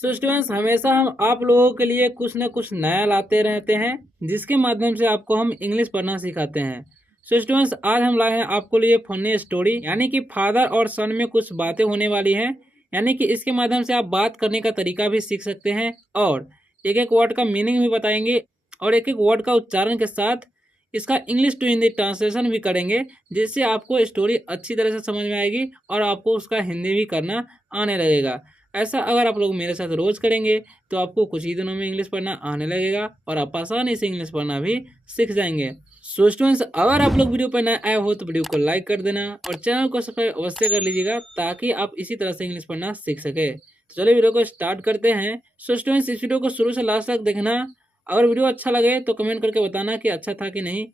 So students, हमेशा हम आप लोगों के लिए कुछ न कुछ नया लाते रहते हैं, जिसके माध्यम से आपको हम इंग्लिश पढ़ना सिखाते हैं। सो स्टूडेंट्स, आज हम लाए हैं आपको लिए फनी स्टोरी, यानी कि फादर और सन में कुछ बातें होने वाली हैं। यानी कि इसके माध्यम से आप बात करने का तरीका भी सीख सकते हैं और एक एक वर्ड का मीनिंग भी बताएंगे और एक एक वर्ड का उच्चारण के साथ इसका इंग्लिश टू हिंदी ट्रांसलेशन भी करेंगे, जिससे आपको स्टोरी अच्छी तरह से समझ में आएगी और आपको उसका हिंदी भी करना आने लगेगा। ऐसा अगर आप लोग मेरे साथ रोज करेंगे तो आपको कुछ ही दिनों में इंग्लिश पढ़ना आने लगेगा और आप आसानी से इंग्लिश पढ़ना भी सीख जाएंगे। सो स्टूडेंट्स, अगर आप लोग वीडियो पर नए आए हो तो वीडियो को लाइक कर देना और चैनल को सब्सक्राइब अवश्य कर लीजिएगा, ताकि आप इसी तरह से इंग्लिश पढ़ना सीख सके। तो चलिए वीडियो को स्टार्ट करते हैं। सो स्टूडेंट्स, इस वीडियो को शुरू से लास्ट तक देखना। अगर वीडियो अच्छा लगे तो कमेंट करके बताना कि अच्छा था कि नहीं।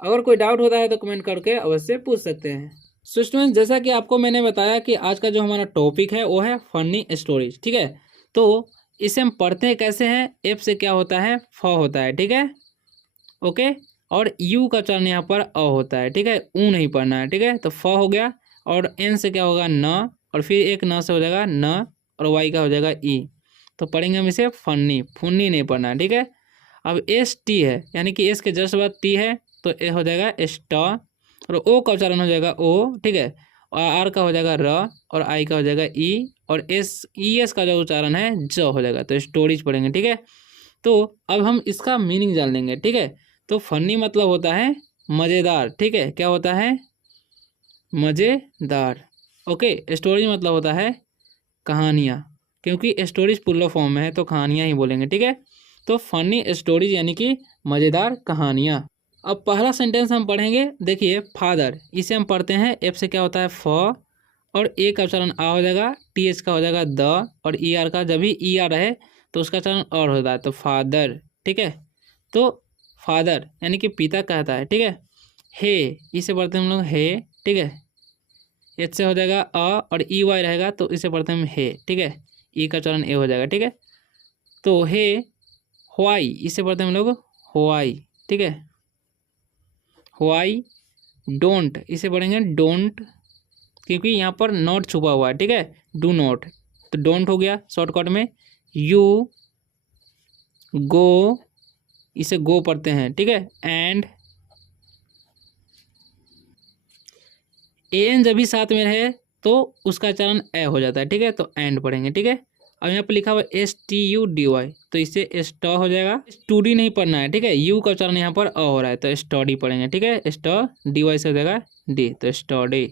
अगर कोई डाउट होता है तो कमेंट करके अवश्य पूछ सकते हैं। सो स्टूडेंट्स, जैसा कि आपको मैंने बताया कि आज का जो हमारा टॉपिक है वो है फनी स्टोरीज। ठीक है, तो इसे हम पढ़ते हैं कैसे हैं। एफ से क्या होता है, फ होता है। ठीक है, ओके। और यू का उच्चारण यहाँ पर अ होता है। ठीक है, ऊ नहीं पढ़ना है। ठीक है, तो फ हो गया। और एन से क्या होगा, न, और फिर एक न से हो जाएगा न, और वाई का हो जाएगा ई। तो पढ़ेंगे हम इसे फन्नी, फुन्नी नहीं पढ़ना है। ठीक है, अब एस टी है, यानी कि एस के जस्ट बाद टी है, तो ए हो जाएगा स्टा, और ओ का उच्चारण हो जाएगा ओ। ठीक है, और आर का हो जाएगा र, और आई का हो जाएगा ई, और एस ई एस का जो उच्चारण है ज हो जाएगा। तो स्टोरीज पढ़ेंगे। ठीक है, तो अब हम इसका मीनिंग जान लेंगे। ठीक है, तो फनी मतलब होता है मज़ेदार। ठीक है, क्या होता है, मज़ेदार। ओके, स्टोरी मतलब होता है कहानियाँ, क्योंकि स्टोरीज प्लूरल फॉर्म में है तो कहानियाँ ही बोलेंगे। ठीक है, तो फनी स्टोरीज यानी कि मज़ेदार कहानियाँ। अब पहला सेंटेंस हम पढ़ेंगे। देखिए, फादर, इसे हम पढ़ते हैं। एफ से क्या होता है, फ, और ए का उच्चारण आ हो जाएगा, टी एच का हो जाएगा द, और ई आर का जब भी ई आर है तो उसका उच्चारण और होता है, तो फादर। ठीक है, तो फादर यानी कि पिता कहता है। ठीक है, हे, इसे पढ़ते हैं हम लोग हे। ठीक है, एच से हो जाएगा अ, और ई वाई रहेगा तो इसे पढ़ते हैं हम हे। ठीक है, ई का उच्चारण ए हो जाएगा। ठीक है, तो हे, हुआई, इसे पढ़ते हैं हम लोग हुआई। ठीक है, हुआई डोंट, इसे पढ़ेंगे डोंट, क्योंकि यहाँ पर नॉट छुपा हुआ है। ठीक है, डू नॉट, तो डोंट हो गया शॉर्टकट में। यू गो, इसे गो पढ़ते हैं। ठीक है, एंड एन जब भी साथ में रहे तो उसका चरण ए हो जाता है। ठीक है, तो एंड पढ़ेंगे। ठीक है, अब यहाँ पर लिखा हुआ S T U D Y, तो इससे स्ट हो जाएगा। स्टूडी नहीं पढ़ना है। ठीक है, यू का उच्चारण यहाँ पर अ हो रहा है तो स्टडी पढ़ेंगे। ठीक है, स्ट डी वाई से हो जाएगा डी, तो स्टडी।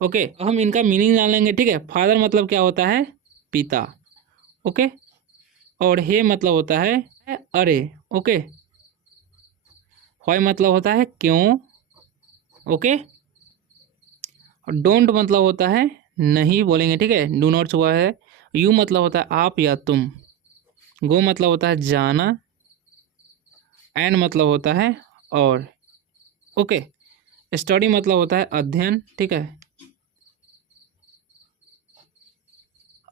ओके, अब हम इनका मीनिंग जान लेंगे। ठीक है, फादर मतलब क्या होता है, पिता। ओके, और हे मतलब होता है अरे। ओके, व्हाई मतलब होता है क्यों। ओके, और डोंट मतलब होता है नहीं बोलेंगे। ठीक है, डू नॉट हुआ है। यू मतलब होता है आप या तुम। गो मतलब होता है जाना। एंड मतलब होता है और। ओके, स्टडी मतलब होता है अध्ययन। ठीक है,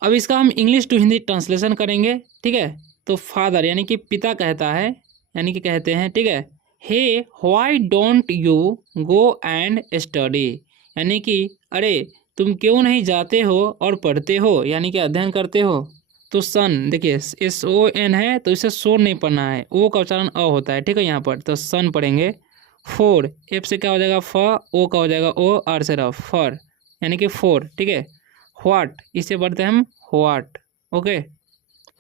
अब इसका हम इंग्लिश टू हिंदी ट्रांसलेशन करेंगे। ठीक है, तो फादर यानी कि पिता कहता है, यानी कि कहते हैं। ठीक है, hey why don't you go and study, यानी कि अरे तुम क्यों नहीं जाते हो और पढ़ते हो, यानी कि अध्ययन करते हो। तो सन, देखिए एस ओ एन है तो इसे शोर नहीं पढ़ना है, ओ का उच्चारण अ होता है। ठीक है, यहाँ पर तो सन पढ़ेंगे। फोर, एफ से क्या हो जाएगा, फ, ओ का हो जाएगा ओ, आर से रहा फर, यानी कि फोर। ठीक है, व्हाट, इसे पढ़ते हैं हम व्हाट। Okay,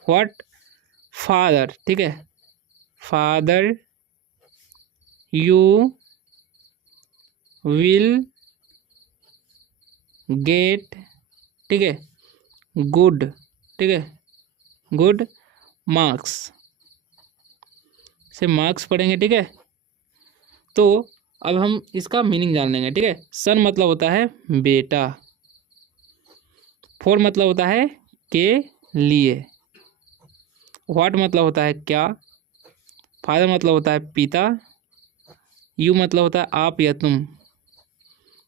what father. ठीक है, फादर यू विल गेट। ठीक है, गुड। ठीक है, गुड मार्क्स से मार्क्स पढ़ेंगे। ठीक है, तो अब हम इसका मीनिंग जान लेंगे। ठीक है, सन मतलब होता है बेटा। फोर मतलब होता है के लिए। व्हाट मतलब होता है क्या। फादर मतलब होता है पिता। यू मतलब होता है आप या तुम।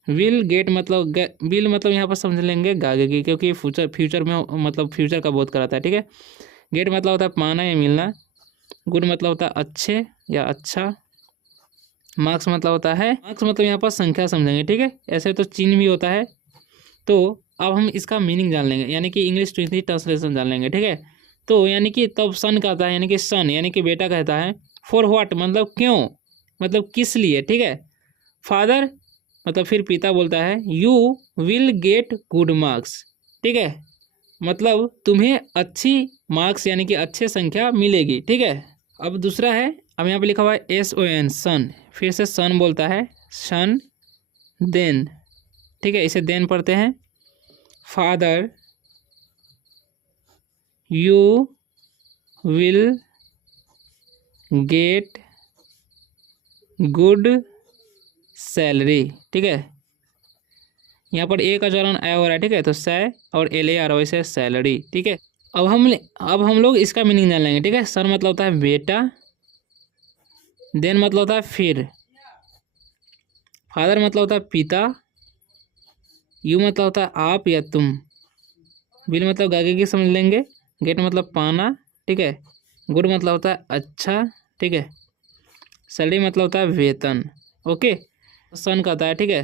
विल गेट मतलब विल मतलब यहाँ पर समझ लेंगे गागे की, क्योंकि फ्यूचर में मतलब फ्यूचर का बोध कराता है। ठीक है, गेट मतलब होता है पाना या मिलना। गुड मतलब होता है अच्छे या अच्छा। मार्क्स मतलब होता है, मार्क्स मतलब यहाँ पर संख्या समझेंगे। ठीक है, ऐसे तो चिन्ह भी होता है। तो अब हम इसका मीनिंग जान लेंगे, यानी कि इंग्लिश टू हिंदी ट्रांसलेशन जान लेंगे। ठीक है, तो यानी कि तब सन कहता है, यानी कि सन यानी कि बेटा कहता है फॉर व्हाट मतलब क्यों, मतलब किस लिए, ठीक है। फादर मतलब फिर पिता बोलता है you will get good marks, ठीक है, मतलब तुम्हें अच्छी मार्क्स यानी कि अच्छे संख्या मिलेगी, ठीक है। अब दूसरा है, अब यहाँ पे लिखा हुआ है SON सन, फिर से सन बोलता है सन देन, ठीक है, इसे देन पढ़ते हैं। Father you will get good salary, ठीक है, यहाँ पर ए का चलन आया हो रहा है, ठीक है, तो सै और LAR वैसे सैलरी, ठीक है। अब हम लोग इसका मीनिंग जान लेंगे, ठीक है। सन मतलब होता है बेटा, देन मतलब होता है फिर, फादर मतलब होता है पिता, यू मतलब होता है आप या तुम, विल मतलब गागे की समझ लेंगे, गेट मतलब पाना, ठीक है, गुड मतलब होता है अच्छा, ठीक है, सैलरी मतलब होता है वेतन, ओके। सन कहता है, ठीक है,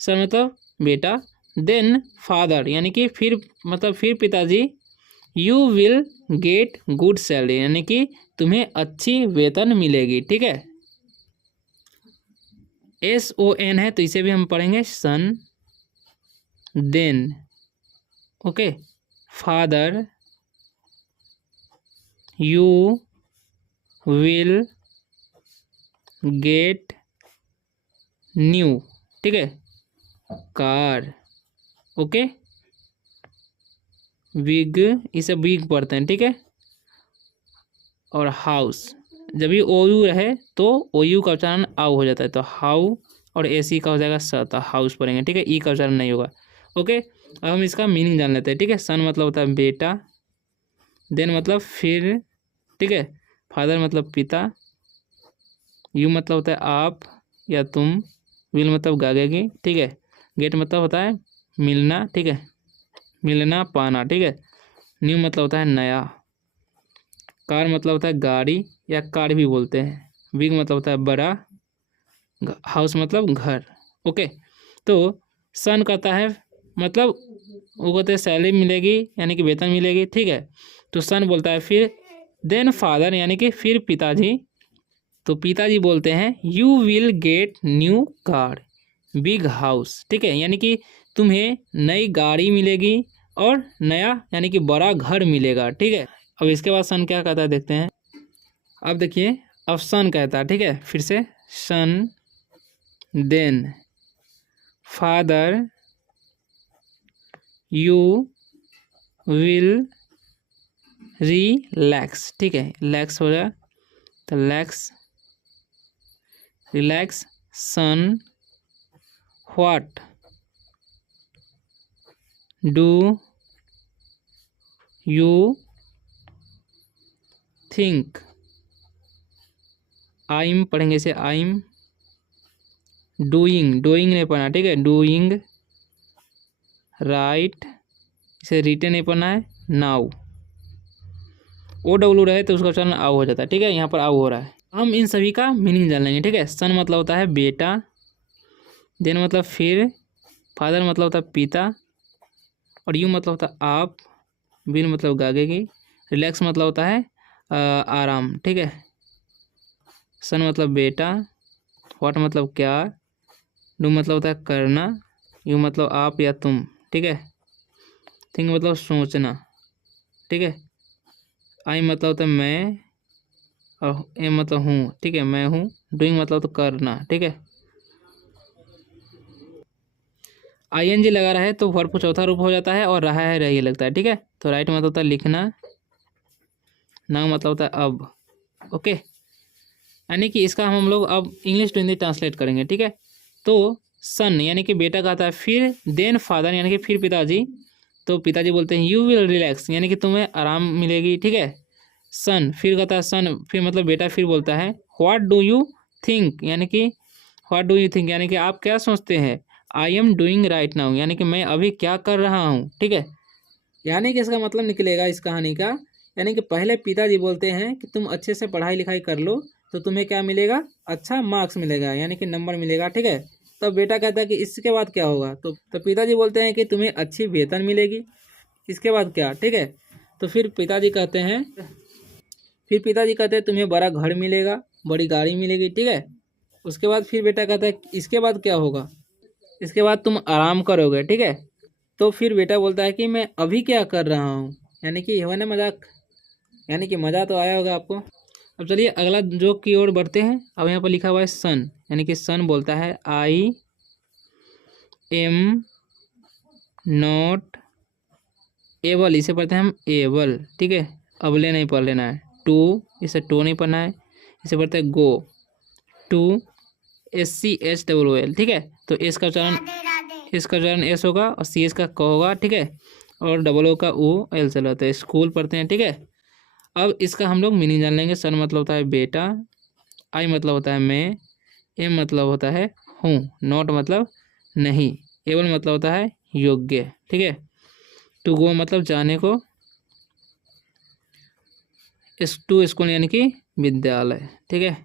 सन मतलब बेटा, देन फादर यानी कि फिर मतलब फिर पिताजी, you will get good salary यानी कि तुम्हें अच्छी वेतन मिलेगी, ठीक है। SON है तो इसे भी हम पढ़ेंगे son then, okay. Father you will get new, ठीक है, कार, ओके। विग, इसे विग पढ़ते हैं, ठीक है। और हाउस, जब भी OU रहे तो OU का उच्चारण आउ हो जाता है, तो हाउ और AC का हो जाएगा स, तो हाउस पढ़ेंगे, ठीक है, ई का उच्चारण नहीं होगा, ओके। अब हम इसका मीनिंग जान लेते हैं, ठीक है। सन मतलब होता है बेटा, देन मतलब फिर, ठीक है, फादर मतलब पिता, यू मतलब होता है आप या तुम, विल मतलब गागेगी, ठीक है, गेट मतलब होता है मिलना, ठीक है, मिलना पाना, ठीक है, न्यू मतलब होता है नया, कार मतलब होता है गाड़ी या कार भी बोलते हैं, बिग मतलब होता है बड़ा, हाउस मतलब घर, ओके। तो सन कहता है मतलब वो कहते हैं सैलरी मिलेगी यानी कि वेतन मिलेगी, ठीक है, तो सन बोलता है फिर, देन फादर यानी कि फिर पिताजी, तो पिताजी बोलते हैं you will get new car big house, ठीक है, यानी कि तुम्हें नई गाड़ी मिलेगी और नया यानी कि बड़ा घर मिलेगा, ठीक है। अब इसके बाद सन क्या कहता है देखते हैं। अब देखिए, अब सन कहता है, ठीक है, फिर से son then father you will relax, ठीक है, लैक्स हो रहा तो lax, relax, son what do you think, I'm पढ़ेंगे इसे आइम डूइंग, डूइंग नहीं पढ़ना, ठीक है, डूइंग राइट, इसे रिटन नहीं पढ़ना है, नाउ OW रहे तो उसका उच्चारण आउ हो जाता है, ठीक है, यहाँ पर आउ हो रहा है। हम इन सभी का मीनिंग जान लेंगे, ठीक है। सन मतलब होता है बेटा, देन मतलब फिर, फादर मतलब होता है पिता, और यू मतलब होता है आप, विल मतलब गागेगी, रिलैक्स मतलब होता है आराम, ठीक है, सन मतलब बेटा, व्हाट मतलब क्या, डू मतलब होता है करना, यू मतलब आप या तुम, ठीक है, थिंक मतलब सोचना, ठीक है, आई मतलब होता है मैं, और एम मतलब हूँ, ठीक है, मैं हूँ, डूइंग मतलब तो करना, ठीक है। ING लगा रहा है तो वर्ब को चौथा रूप हो जाता है और रहा है रही लगता है, ठीक है। तो राइट मतलब होता है लिखना, नाउ मतलब होता है अब, ओके, यानी कि इसका हम लोग अब इंग्लिश टू हिंदी ट्रांसलेट करेंगे, ठीक है। तो सन यानी कि बेटा कहता है फिर, देन फादर यानी कि फिर पिताजी, तो पिताजी बोलते हैं यू विल रिलैक्स यानी कि तुम्हें आराम मिलेगी, ठीक है। सन फिर कहता है सन फिर मतलब बेटा फिर बोलता है व्हाट डू यू थिंक यानी कि व्हाट डू यू थिंक यानी कि आप क्या सोचते हैं, I am doing right now यानी कि मैं अभी क्या कर रहा हूँ, ठीक है। यानी कि इसका मतलब निकलेगा इस कहानी का, यानी कि पहले पिताजी बोलते हैं कि तुम अच्छे से पढ़ाई लिखाई कर लो तो तुम्हें क्या मिलेगा, अच्छा मार्क्स मिलेगा यानी कि नंबर मिलेगा, ठीक है। तो बेटा कहता है कि इसके बाद क्या होगा, तो पिताजी बोलते हैं कि तुम्हें अच्छी वेतन मिलेगी, इसके बाद क्या, ठीक है। तो फिर पिताजी कहते हैं तुम्हें बड़ा घर मिलेगा, बड़ी गाड़ी मिलेगी, ठीक है। उसके बाद फिर बेटा कहता है इसके बाद क्या होगा, इसके बाद तुम आराम करोगे, ठीक है। तो फिर बेटा बोलता है कि मैं अभी क्या कर रहा हूँ, यानी कि हुआ ना मजाक, यानी कि मज़ा तो आया होगा आपको। अब चलिए अगला जोक की ओर बढ़ते हैं। अब यहाँ पर लिखा हुआ है सन, यानी कि सन बोलता है आई एम नॉट एबल, इसे पढ़ते हैं हम एबल, ठीक है। अबले नहीं पढ़ लेना है। टू, इसे टू नहीं पढ़ना है, इसे पढ़ते हैं गो, टू SCHOOL, ठीक है। तो एस का उच्चारण एस होगा और CS का क होगा, ठीक है। और डबल ओ का ओ एल से होता है, स्कूल पढ़ते हैं, ठीक है। अब इसका हम लोग मीनिंग जान लेंगे। सन मतलब होता है बेटा, आई मतलब होता है मैं, एम मतलब होता है हूँ, नॉट मतलब नहीं, एबल मतलब होता है योग्य, ठीक है। टू गो मतलब जाने को, टू स्कूल यानी कि विद्यालय, ठीक है।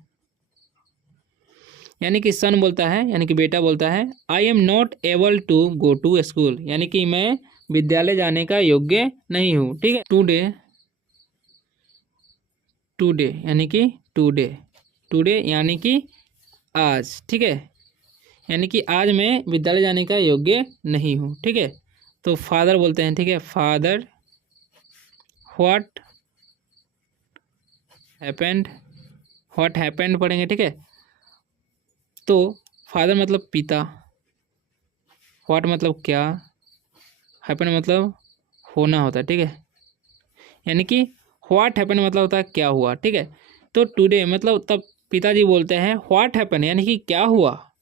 यानी कि सन बोलता है, यानी कि बेटा बोलता है I am not able to go to school, यानी कि मैं विद्यालय जाने का योग्य नहीं हूँ, ठीक है। टुडे यानी कि टुडे यानी कि आज, ठीक है। यानी कि आज मैं विद्यालय जाने का योग्य नहीं हूँ, ठीक है। तो फादर बोलते हैं, ठीक है, फादर व्हाट हैपेंड पढ़ेंगे, ठीक है। तो फादर मतलब पिता, व्हाट मतलब क्या, हैपन मतलब होना होता है, ठीक है। यानी कि व्हाट हैपन मतलब होता है क्या हुआ, ठीक है। तो टुडे मतलब तब पिताजी बोलते हैं व्हाट हैपन, यानी कि क्या हुआ।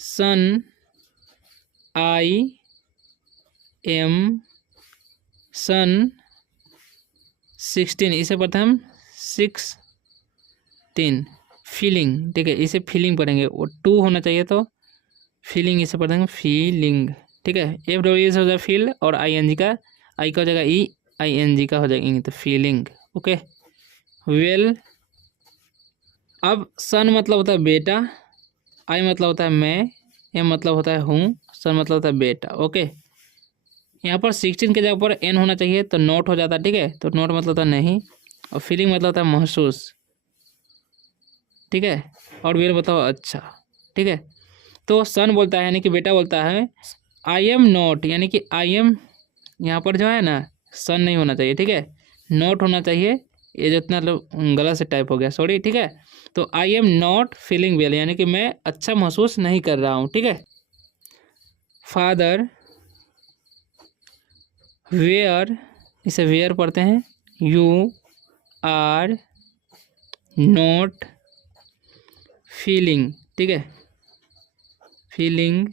सन आई एम सन 16, इसे पढ़ते हैं हम 16, फीलिंग, ठीक है। इसे फीलिंग पढ़ेंगे, वो टू होना चाहिए तो फीलिंग, इसे पढ़ेंगे फीलिंग, ठीक है। FW से हो जाए फील और ING का, आई का हो जाएगा ING का हो जाएगा, तो फीलिंग, ओके। वेल, अब सन मतलब होता है बेटा, आई मतलब होता है मैं, एम मतलब होता है हूँ, सन मतलब होता है बेटा, ओके। यहाँ पर 16 के जगह पर N होना चाहिए तो नोट हो जाता है, ठीक है। तो नोट मतलब होता है नहीं, और फीलिंग मतलब होता है महसूस, ठीक है। और वेल बताओ अच्छा, ठीक है। तो सन बोलता है यानी कि बेटा बोलता है आई एम नॉट, यानी कि आई एम यहाँ पर जो है ना सन नहीं होना चाहिए, ठीक है, नॉट होना चाहिए। ये जितना गलत से टाइप हो गया, सॉरी, ठीक है। तो आई एम नॉट फीलिंग वेल, यानी कि मैं अच्छा महसूस नहीं कर रहा हूँ, ठीक है। फादर वेयर, इसे वेयर पढ़ते हैं, यू आर नॉट फीलिंग, ठीक है, फीलिंग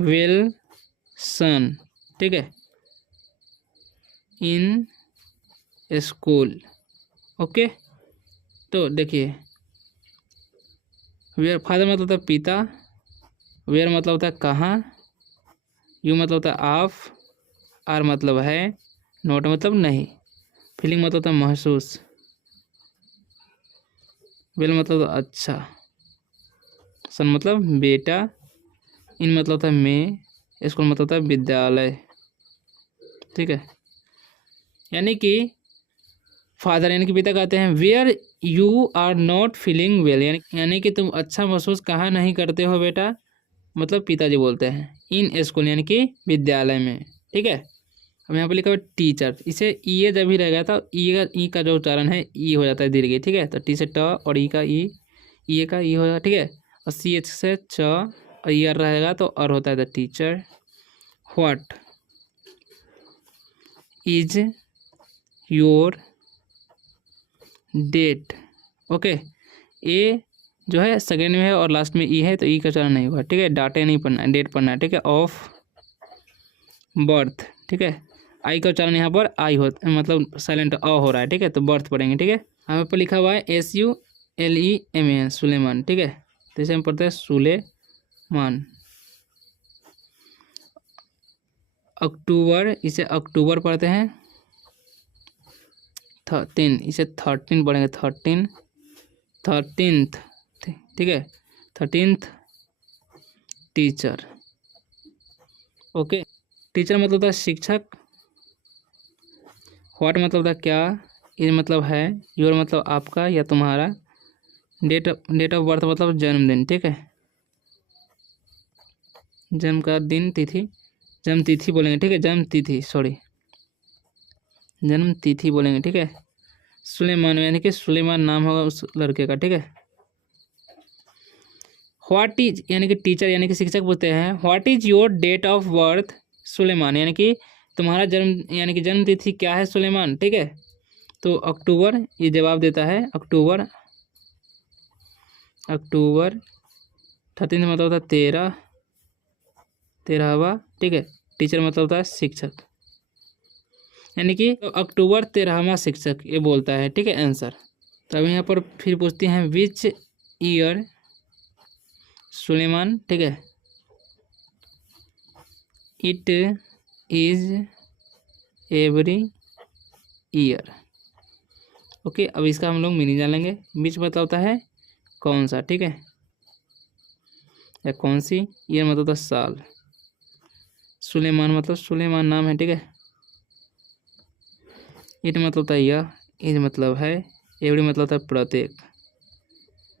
वेल सन, ठीक है, इन स्कूल, ओके। तो देखिए वेयर, फादर मतलब होता है पिता, वेयर मतलब होता है कहाँ, यू मतलब होता है आप, आर मतलब है, नोट मतलब नहीं, फीलिंग मतलब होता है महसूस, वेल मतलब होता है अच्छा, सन मतलब बेटा, इन मतलब होता है मैं, स्कूल मतलब होता है विद्यालय, ठीक है। यानी कि फादर यानी कि पिता कहते हैं where you are not feeling well, यानी कि तुम अच्छा महसूस कहाँ नहीं करते हो बेटा, मतलब पिताजी बोलते हैं इन स्कूल यानी कि विद्यालय में, ठीक है। अब यहाँ पर लिखा हुआ टीचर, इसे ई जब भी रहेगा तो ई का जो उच्चारण है ई हो जाता है दीर्घ, ठीक है। तो टी से ट और ई का ई का ई हो जाएगा, ठीक है। और CH से च और ई आर रहेगा तो और होता है the teacher. What is your date, okay. ए जो है सेकेंड में है और लास्ट में ई है तो ई का उच्चारण नहीं हुआ, ठीक है। डाटे नहीं पढ़ना है, डेट पढ़ना है, ठीक है। ऑफ बर्थ, ठीक है। आई का उच्चारण यहाँ पर आई हो मतलब साइलेंट अ हो रहा है, ठीक है। तो बर्थ पढ़ेंगे, ठीक है। यहाँ पर लिखा हुआ है SULEMAN, सुलेमान, ठीक है। तो इसे हम पढ़ते हैं सुलेमान। अक्टूबर, इसे अक्टूबर पढ़ते हैं। 13, इसे 13 पढ़ेंगे, 13th, ठीक है। 13th teacher, okay. टीचर मतलब होता है शिक्षक, व्हाट मतलब था क्या, ये मतलब है, योर मतलब आपका या तुम्हारा, डेट ऑफ बर्थ मतलब जन्मदिन, ठीक है, जन्म का दिन, तिथि, जन्म तिथि बोलेंगे, ठीक है, जन्म तिथि, सॉरी जन्म तिथि बोलेंगे, ठीक है। सुलेमान यानी कि सुलेमान नाम होगा उस लड़के का, ठीक है। व्हाट इज यानी कि टीचर यानी कि शिक्षक पूछते हैं what is your date of birth Suleman, यानी कि तुम्हारा जन्म यानी कि जन्म तिथि क्या है सुलेमान, ठीक है। तो अक्टूबर, ये जवाब देता है अक्टूबर 13 मतलब होता है 13वां, ठीक है। टीचर मतलब होता है शिक्षक, यानी कि तो अक्टूबर 13वां शिक्षक ये बोलता है, ठीक है आंसर। तो अब यहाँ पर फिर पूछते हैं विच ईयर सुलेमान, ठीक है, it is every year. Okay, अब इसका हम लोग मीनिंग जान लेंगे। विच मतलब होता है कौन सा, ठीक है, या कौन सी, ईयर मतलब होता है साल, सुलेमान मतलब सुलेमान नाम है, ठीक है। इट मतलब होता है यह, इज मतलब है, एवरी मतलब होता है प्रत्येक,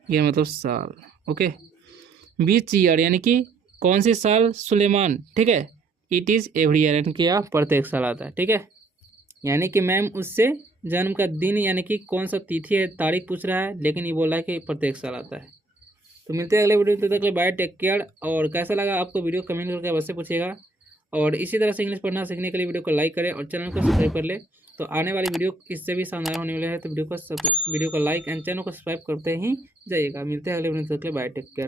ईयर मतलब साल। ओके, बीच ईयर यानी कि कौन सी साल सुलेमान, ठीक है, इट इज़ एवरी ईयर यानी कि यह प्रत्येक साल आता है, ठीक है। यानी कि मैम उससे जन्म का दिन यानी कि कौन सा तिथि है तारीख पूछ रहा है, लेकिन ये बोल रहा है कि प्रत्येक साल आता है। तो मिलते हैं अगले वीडियो में, तब तक बाय, टेक केयर। और कैसा लगा आपको वीडियो कमेंट करके अवश्य पूछिएगा। और इसी तरह से इंग्लिश पढ़ना सीखने के लिए वीडियो को लाइक करें और चैनल को सब्सक्राइब कर ले। तो आने वाली वीडियो इससे भी शानदार होने वाले हैं, तो वीडियो को लाइक एंड चैनल को सब्सक्राइब करते ही जाइएगा। मिलते हैं अगले वीडियो में, तब तक बाय, टेक केयर।